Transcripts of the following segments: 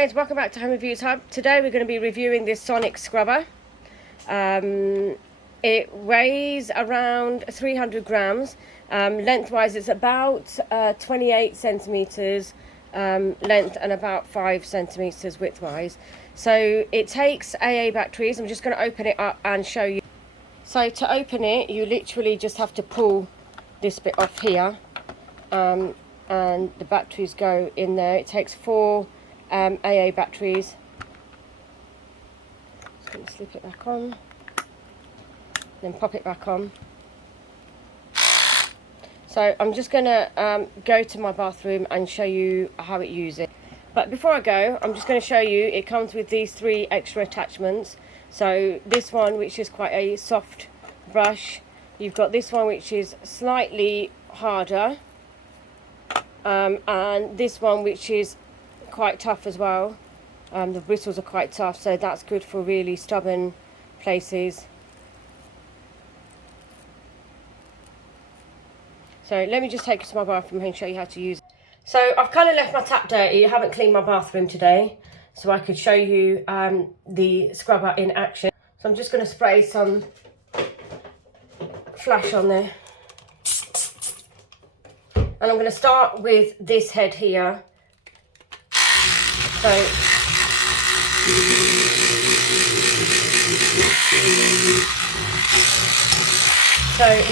guys, welcome back to Home Reviews Hub. Today we're going to be reviewing this SonicScrubber. It weighs around 300 grams. Lengthwise it's about 28 centimeters length and about 5 centimeters widthwise. So it takes AA batteries. I'm just going to open it up and show you. So to open it, you literally just have to pull this bit off here, and the batteries go in there. It takes 4 AA batteries. Just going to slip it back on, then pop it back on. So I'm just going to go to my bathroom and show you how it uses. But before I go, I'm just going to show you, it comes with these 3 extra attachments. So this one, which is quite a soft brush. You've got this one, which is slightly harder. And this one, which is quite tough as well. The bristles are quite tough, so that's good for really stubborn places. So let me just take you to my bathroom and show you how to use it. So I've kind of left my tap dirty. I haven't cleaned my bathroom today, so I could show you the scrubber in action. So I'm just going to spray some flash on there. And I'm going to start with this head here. So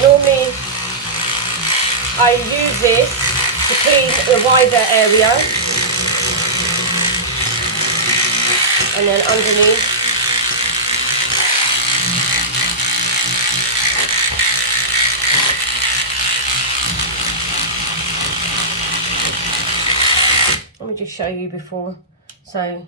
normally I use this to clean the wider area, and then underneath. Let me just show you before. So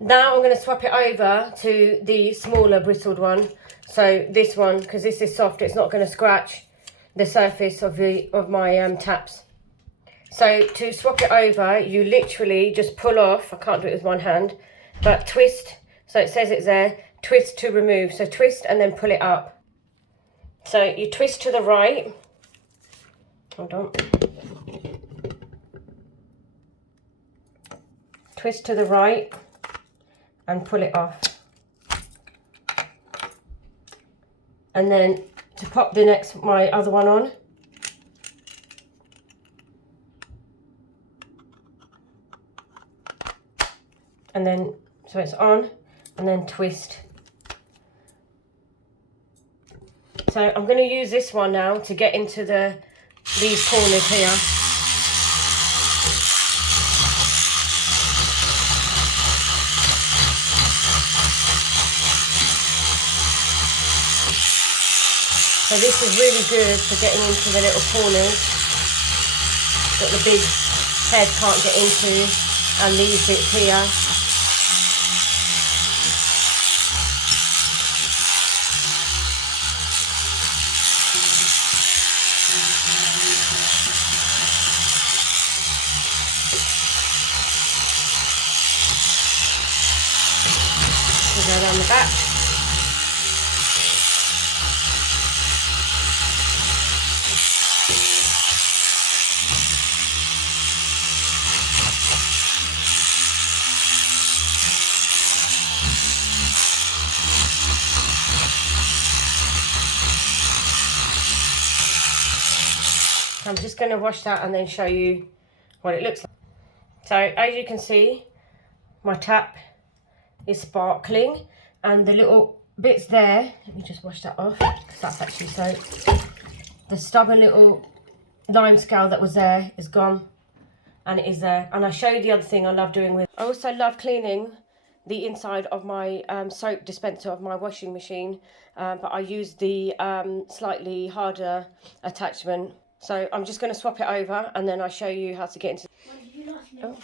now I'm going to swap it over to the smaller bristled one. So this one, because this is soft, it's not going to scratch the surface of my taps. So to swap it over, you literally just pull off. I can't do it with one hand, but twist. So it says it's there. Twist to remove. So twist and then pull it up. So you twist to the right. Hold on. Twist to the right and pull it off. And then to pop my other one on. And then, so it's on, and then twist. So I'm going to use this one now to get into these corners here. So this is really good for getting into the little corners that the big head can't get into, and these bits here. So go down the back. I'm just going to wash that and then show you what it looks like. So as you can see, my tap is sparkling, and the little bits there, let me just wash that off because that's actually soaked. The stubborn little lime scale that was there is gone, and it is there. And I'll show you the other thing I love doing with. I also love cleaning the inside of my soap dispenser of my washing machine, but I use the slightly harder attachment. So I'm just going to swap it over and then I'll show you how to get into.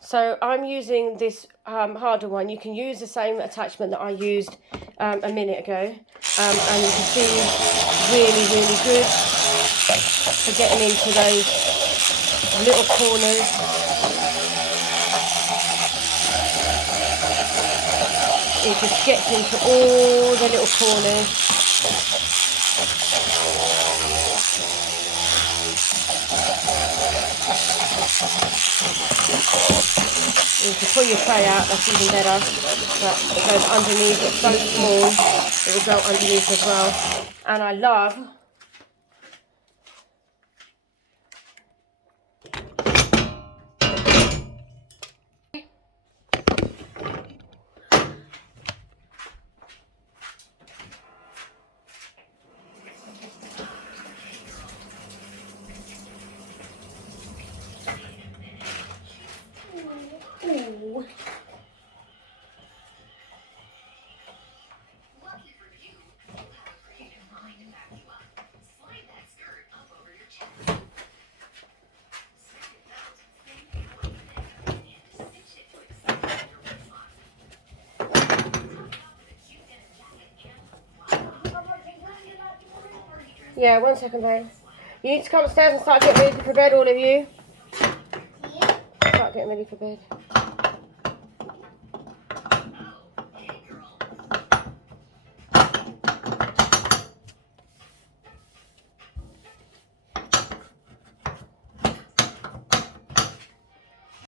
So I'm using this harder one. You can use the same attachment that I used a minute ago, and you can see really, really good for getting into those little corners. It just gets into all the little corners. You can pull your tray out, that's even better, but it goes underneath. It's so small, it will go underneath as well. And I love yeah, 1 second, babe. You need to come upstairs and start getting ready for bed, all of you. Start getting ready for bed.